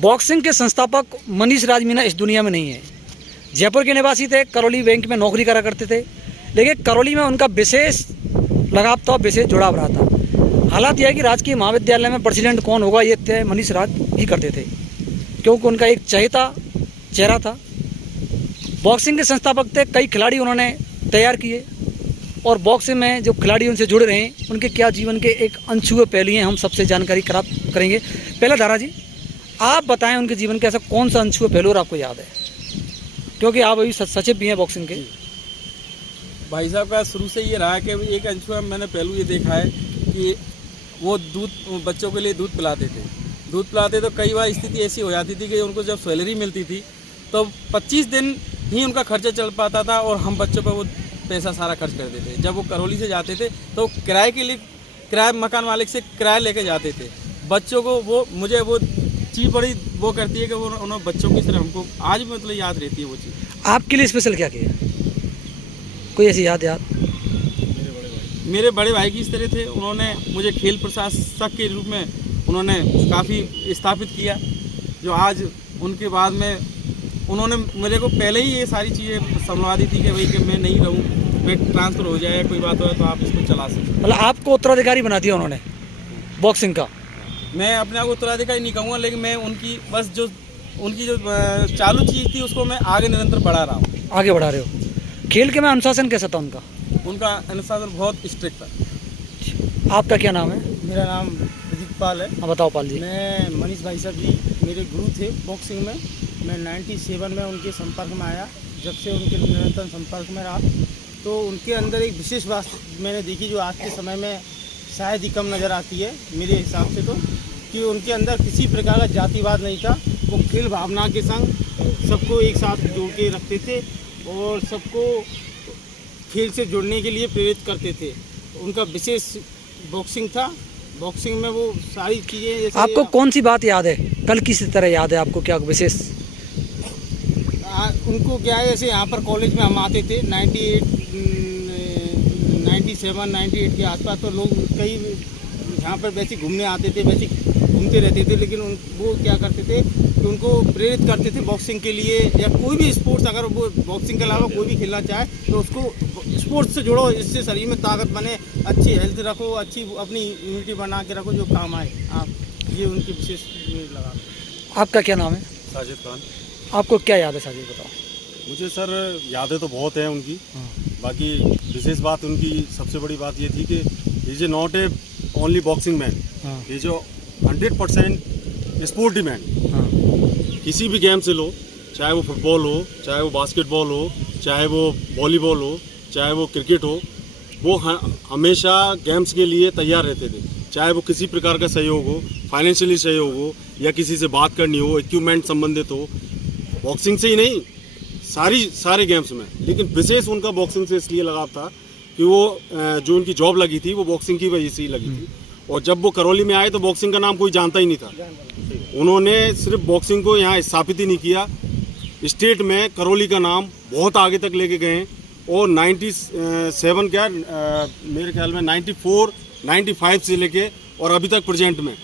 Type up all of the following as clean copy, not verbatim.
Boxing के संस्थापक मनीष राज मीना इस दुनिया में नहीं है। जयपुर के निवासी थे, करौली बैंक में नौकरी करा करते थे, लेकिन करौली में उनका विशेष लगाव था, विशेष जुड़ाव रहा था। हालात यह है कि राजकीय महाविद्यालय में प्रेसिडेंट कौन होगा ये तय मनीष राज ही करते थे, क्योंकि उनका एक चहेता चेहरा था। बॉक्सिंग के संस्थापक थे, कई खिलाड़ी उन्होंने तैयार किए और बॉक्सिंग में जो खिलाड़ी उनसे जुड़े रहे उनके क्या जीवन के एक अनछुए पहलू हैं, हम सबसे जानकारी प्राप्त करेंगे। पहले धारा जी आप बताएं उनके जीवन के ऐसा कौन सा अनछुए पहलू और आपको याद है, क्योंकि आप अभी सचिव भी हैं बॉक्सिंग के। भाई साहब का शुरू से ये रहा है कि एक अनछुआ मैंने पहलू ये देखा है कि वो बच्चों के लिए दूध पिलाते थे। दूध पिलाते तो कई बार स्थिति ऐसी हो जाती थी कि उनको जब सैलरी मिलती थी तो 25 दिन ही उनका खर्चा चल पाता था और हम बच्चों पर वो पैसा सारा खर्च कर देते थे। जब वो करौली से जाते थे तो किराए के लिए किराए मकान मालिक से किराया लेके जाते थे बच्चों को। वो मुझे वो चीज़ बड़ी वो करती है कि वो उन्होंने बच्चों की तरह हमको आज भी मतलब याद रहती है वो चीज़। आपके लिए स्पेशल क्या किया, कोई ऐसी याद? मेरे बड़े भाई की इस तरह थे, उन्होंने मुझे खेल प्रशासक के रूप में उन्होंने काफ़ी स्थापित किया, जो आज उनके बाद में उन्होंने मेरे को पहले ही ये सारी चीज़ें समझा दी थी कि भाई कि मैं नहीं रहूँ, मैं ट्रांसफ़र हो जाए, कोई बात हो तो आप इसको चला सकते। मतलब आपको उत्तराधिकारी बना दिया उन्होंने बॉक्सिंग का? मैं अपने आप को उत्तराधिकारी नहीं कहूँगा, लेकिन मैं उनकी बस जो उनकी जो चालू चीज़ थी उसको मैं आगे निरंतर बढ़ा रहा हूँ। आगे बढ़ा रहे हो। खेल के में अनुशासन कैसा था उनका? उनका अनुशासन बहुत स्ट्रिक्ट था। आपका क्या नाम है? मेरा नाम प्रदीप पाल है। हाँ बताओ पाल जी। मैं मनीष भाई साहब जी मेरे गुरु थे बॉक्सिंग में। मैं 97 में उनके संपर्क में आया। जब से उनके निरंतर संपर्क में रहा तो उनके अंदर एक विशेष बात मैंने देखी जो आज के समय में शायद ही कम नज़र आती है मेरे हिसाब से, तो कि उनके अंदर किसी प्रकार का जातिवाद नहीं था। वो खेल भावना के संग सबको एक साथ जोड़ के रखते थे और सबको खेल से जुड़ने के लिए प्रेरित करते थे। उनका विशेष बॉक्सिंग था। बॉक्सिंग में वो सारी चीज़ें आपको कौन सी बात याद है, कल किसी तरह याद है आपको क्या विशेष? उनको क्या है, जैसे यहाँ पर कॉलेज में हम आते थे 97-98 के आसपास, तो लोग कई यहाँ पर वैसे घूमने आते थे, वैसे घूमते रहते थे, लेकिन वो क्या करते थे कि उनको प्रेरित करते थे बॉक्सिंग के लिए या कोई भी स्पोर्ट्स, अगर वो बॉक्सिंग के अलावा कोई भी खेलना चाहे तो उसको स्पोर्ट्स से जोड़ो, इससे शरीर में ताकत बने, अच्छी हेल्थ रखो, अच्छी अपनी इम्यूनिटी बना के रखो जो काम आए आप। ये उनकी विशेष लगा। आपका क्या नाम है? साजिद खान। आपको क्या याद है साजिद, बताओ। मुझे सर यादें तो बहुत हैं उनकी। बाकी विशेष बात उनकी सबसे बड़ी बात ये थी कि is a not A only boxing man, ये जो 100% स्पोर्टी मैन। किसी भी गेम से लो, चाहे वो फुटबॉल हो, चाहे वो बास्केटबॉल हो, चाहे वो वॉलीबॉल हो, चाहे वो क्रिकेट हो, वो हमेशा गेम्स के लिए तैयार रहते थे। चाहे वो किसी प्रकार का सहयोग हो, फाइनेंशियली सहयोग हो या किसी से बात करनी हो, इक्विपमेंट संबंधित हो, बॉक्सिंग से ही नहीं सारे गेम्स में। लेकिन विशेष उनका बॉक्सिंग से इसलिए लगाव था कि वो जो उनकी जॉब लगी थी वो बॉक्सिंग की वजह से ही लगी थी। और जब वो करौली में आए तो बॉक्सिंग का नाम कोई जानता ही नहीं था। उन्होंने सिर्फ बॉक्सिंग को यहाँ स्थापित ही नहीं किया, स्टेट में करौली का नाम बहुत आगे तक लेके गए। और 97 क्या मेरे ख्याल में 94, 95 से लेके और अभी तक प्रेजेंट में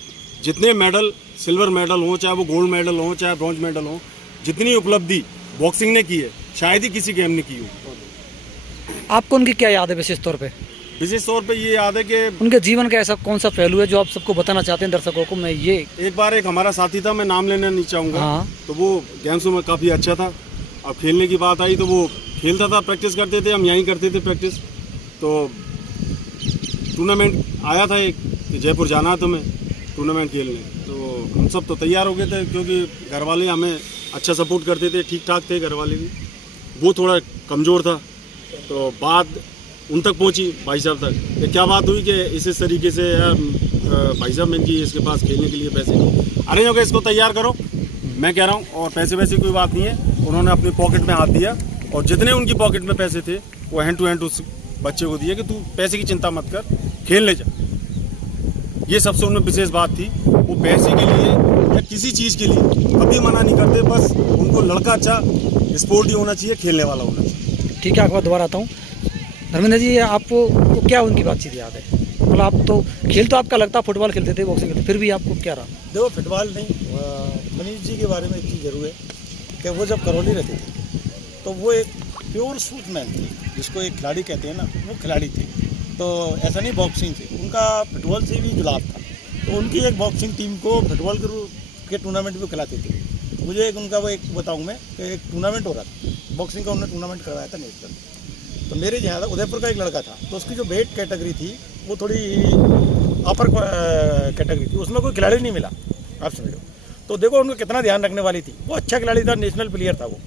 जितने मेडल, सिल्वर मेडल हो, चाहे वो गोल्ड मेडल हो, चाहे ब्रॉन्ज मेडल हो, जितनी उपलब्धि बॉक्सिंग ने की है शायद ही किसी गेम ने की हो। आपको उनकी क्या याद है विशेष तौर पे? विशेष तौर पे ये याद है कि उनके जीवन का ऐसा कौन सा पहलू है जो आप सबको बताना चाहते हैं दर्शकों को? मैं ये एक बार एक हमारा साथी था, मैं नाम लेना नहीं चाहूँगा। हाँ। तो वो गेम्स में काफ़ी अच्छा था। अब खेलने की बात आई तो वो खेलता था, प्रैक्टिस करते थे, हम यहीं करते थे प्रैक्टिस। तो टूर्नामेंट आया था एक कि जयपुर जाना है तुम्हें टूर्नामेंट खेलने, तो हम सब तो तैयार हो गए थे क्योंकि घर वाले हमें अच्छा सपोर्ट करते थे, ठीक ठाक थे घर वाले भी। वो थोड़ा कमज़ोर था, तो बात उन तक पहुंची भाई साहब तक कि क्या बात हुई कि इस तरीके से यार भाई साहब मैं कि इसके पास खेलने के लिए पैसे नहीं, अरे हो गए इसको तैयार करो। मैं कह रहा हूँ और पैसे वैसे कोई बात नहीं है। उन्होंने अपनी पॉकेट में हाथ दिया और जितने उनकी पॉकेट में पैसे थे वो हैंड टू हैंड उस बच्चे को दिए कि तू पैसे की चिंता मत कर, खेलने जा। ये सबसे उनमें विशेष बात थी। वो पैसे के लिए या किसी चीज़ के लिए कभी मना नहीं करते, बस उनको लड़का अच्छा स्पोर्ट ही होना चाहिए, खेलने वाला होना चाहिए। ठीक है, एक बार दोबारा आता हूँ। धर्मेंद्र जी, आपको क्या उनकी बातचीत याद है? मतलब आप तो खेल तो आपका लगता फुटबॉल खेलते थे, बॉक्सिंग खेलते, फिर भी आपको क्या रहा? देखो फुटबॉल नहीं मनीष जी के बारे में एक चीज़ जरूर है कि वो जब करौली रहते थे तो वो एक प्योर शूटमैन थे, जिसको एक खिलाड़ी कहते हैं ना, वो खिलाड़ी थे। तो ऐसा नहीं बॉक्सिंग से, उनका फुटबॉल से भी जुड़ाव था। तो उनकी एक बॉक्सिंग टीम को फुटबॉल के टूर्नामेंट भी खिलाते थे। तो मुझे एक उनका वो एक बताऊँ मैं कि एक टूर्नामेंट हो रहा था बॉक्सिंग का, उन्होंने टूर्नामेंट करवाया था नेशनल। तो मेरे यहाँ उदयपुर का एक लड़का था, तो उसकी जो वेट कैटेगरी थी वो थोड़ी अपर कैटेगरी थी, उसमें कोई खिलाड़ी नहीं मिला, आप समझो। तो देखो उनको कितना ध्यान रखने वाली थी, वो अच्छा खिलाड़ी था, नेशनल प्लेयर था वो।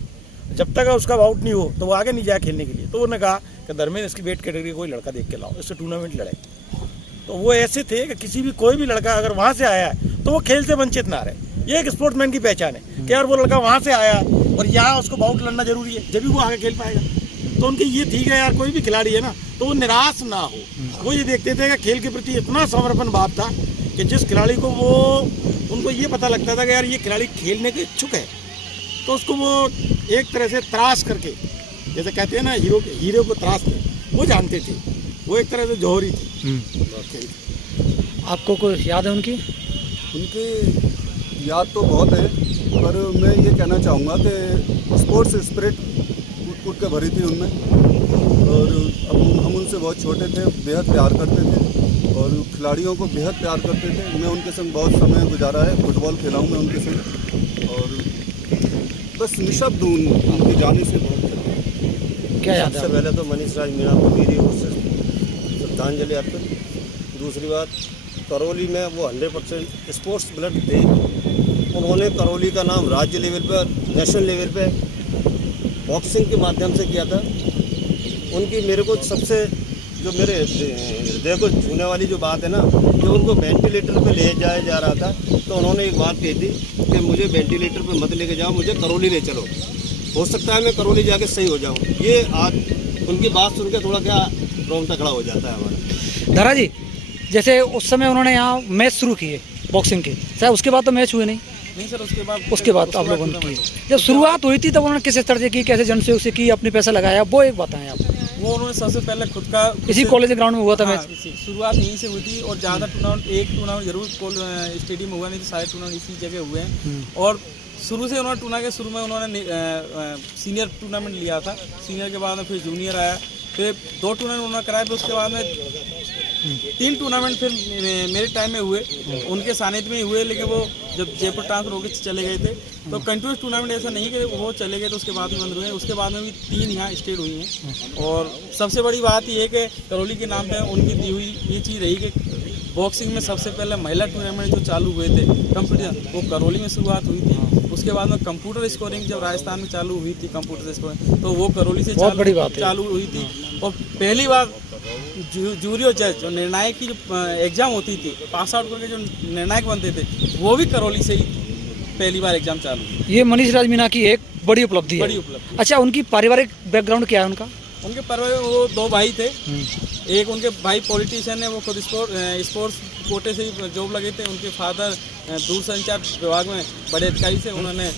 जब तक उसका आउट नहीं हो तो वो आगे नहीं जाए खेलने के लिए। तो उन्होंने कहा कि धर्मेंद्र इसकी वेट कैटेगरी कोई लड़का देख के लाओ, इससे टूर्नामेंट लड़े। तो वो ऐसे थे कि किसी भी कोई भी लड़का अगर वहाँ से आया है तो वो खेल से वंचित ना रहे। ये एक स्पोर्ट्समैन की पहचान है कि यार वो लड़का वहाँ से आया और यहाँ उसको बाउट लड़ना जरूरी है, जब भी वो आगे खेल पाएगा। तो उनकी ये थी कि यार कोई भी खिलाड़ी है ना तो वो निराश ना हो। वो ये देखते थे कि खेल के प्रति इतना समर्पण भाव था कि जिस खिलाड़ी को वो, उनको ये पता लगता था कि यार ये खिलाड़ी खेलने के इच्छुक है, तो उसको वो एक तरह से त्रास करके, जैसे कहते हैं ना हीरो को त्रास कर, वो जानते थे। वो एक तरह से जौहरी थी। आपको कोई याद है उनकी? उनकी याद तो बहुत है, पर मैं ये कहना चाहूँगा कि स्पोर्ट्स स्पिरिट कूट के भरी थी उनमें। और हम उनसे बहुत छोटे थे, बेहद प्यार करते थे और खिलाड़ियों को बेहद प्यार करते थे। मैं उनके संग बहुत समय गुजारा है, फुटबॉल खेला हूँ मैं उनके संग, और बस निशब्द उनके जाने से बहुत। क्या याद है? सबसे पहले तो मनीष राज मीणा को मेरी ओर से श्रद्धांजलि अर्पित। दूसरी बात, करौली में वो 100% स्पोर्ट्स ब्लड थे। उन्होंने करौली का नाम राज्य लेवल पर, नेशनल लेवल पे बॉक्सिंग के माध्यम से किया था। उनकी मेरे को सबसे जो मेरे हृदय को छूने वाली जो बात है ना, कि उनको वेंटिलेटर पे ले जाया जा रहा था तो उन्होंने एक बात कही थी कि मुझे वेंटिलेटर पे मत लेके जाओ, मुझे करौली ले चलो, हो सकता है मैं करौली जाके सही हो जाऊँ। ये आज उनकी बात सुन के थोड़ा क्या रोंगटा खड़ा हो जाता है हमारा। दारा जी, जैसे उस समय उन्होंने यहाँ मैच शुरू किए बॉक्सिंग के, शायद उसके बाद तो मैच हुए नहीं? नहीं सर, उसके बाद आप लोगों ने की। जब शुरुआत हुई थी तब उन्होंने किस स्तर से की, कैसे जनसहयोग से की, अपने पैसा लगाया, वो एक बताएं आप। वो उन्होंने सबसे पहले खुद का इसी कॉलेज ग्राउंड में हुआ था मैच? शुरुआत यहीं से हुई थी और ज़्यादा टूर्नामेंट, एक टूर्नामेंट जरूर स्टेडियम में हुआ, नहीं तो सारे टूर्नामेंट इसी जगह हुए हैं। और शुरू से उन्होंने टूर्नामेंट के शुरू में उन्होंने सीनियर टूर्नामेंट लिया था, सीनियर के बाद में फिर जूनियर आया, फिर 2 टूर्नामेंट उन्होंने कराए, फिर उसके बाद में 3 टूर्नामेंट फिर मेरे टाइम में हुए, उनके सानिध्य में ही हुए। लेकिन वो जब जयपुर ट्रांसफर होकर चले गए थे तो कंटिन्यूस टूर्नामेंट ऐसा नहीं कि वो चले गए तो उसके बाद भी बंद हुए। उसके बाद में भी 3 यहाँ स्टेट हुई हैं। और सबसे बड़ी बात ये है कि करौली के नाम पे उनकी दी हुई ये चीज़ रही कि बॉक्सिंग में सबसे पहले महिला टूर्नामेंट जो चालू हुए थे कंपटीशन, वो करौली में शुरुआत हुई थी। उसके बाद में कंप्यूटर स्कोरिंग जब राजस्थान में चालू हुई थी, कंप्यूटर स्कोरिंग, तो वो करौली से चालू हुई थी। और पहली बार जूरी और जज जो निर्णायक की जो एग्ज़ाम होती थी, पास आउट करके जो निर्णायक बनते थे, वो भी करौली से ही पहली बार एग्ज़ाम चालू हुई। ये मनीष राज मीणा की एक बड़ी उपलब्धि है। बड़ी उपलब्धि। अच्छा, उनकी पारिवारिक बैकग्राउंड क्या है उनका? उनके परिवार में वो 2 भाई थे। एक उनके भाई पॉलिटिशियन है, वो खुद स्पोर्ट्स कोटे से ही जॉब लगे थे। उनके फादर दूरसंचार विभाग में बड़े अधिकारी से, उन्होंने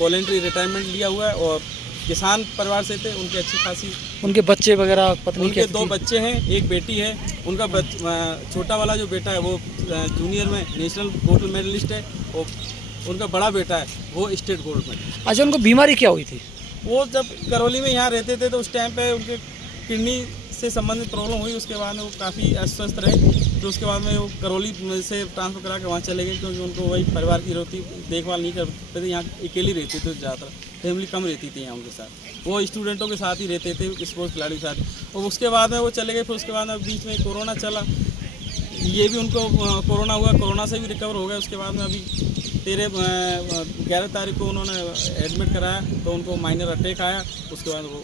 वॉलेंट्री रिटायरमेंट लिया हुआ है और किसान परिवार से थे। उनकी अच्छी खासी, उनके बच्चे वगैरह, पत्नी? उनके 2 बच्चे हैं, एक बेटी है। उनका छोटा वाला जो बेटा है वो जूनियर में नेशनल गोल्ड मेडलिस्ट है और उनका बड़ा बेटा है वो स्टेट गोल्ड मेडलिस्ट। अच्छा, उनको बीमारी क्या हुई थी? वो जब करौली में यहाँ रहते थे तो उस टाइम पे उनके किडनी से संबंधित प्रॉब्लम हुई। उसके बाद में वो काफ़ी अस्वस्थ रहे, तो उसके बाद में वो करौली से ट्रांसफ़र करा के वहाँ चले गए, क्योंकि उनको वही परिवार की रोटी देखभाल नहीं करते थे। यहाँ अकेली रहते थे, ज़्यादातर फैमिली कम रहती थी यहाँ उनके साथ। वो स्टूडेंटों के साथ ही रहते थे, स्पोर्ट्स खिलाड़ी के साथ। और उसके बाद में वो चले गए। फिर उसके बाद में बीच में कोरोना चला, ये भी उनको कोरोना हुआ, कोरोना से भी रिकवर हो गए। उसके बाद में अभी 11 तारीख को उन्होंने एडमिट कराया तो उनको माइनर अटैक आया। उसके बाद वो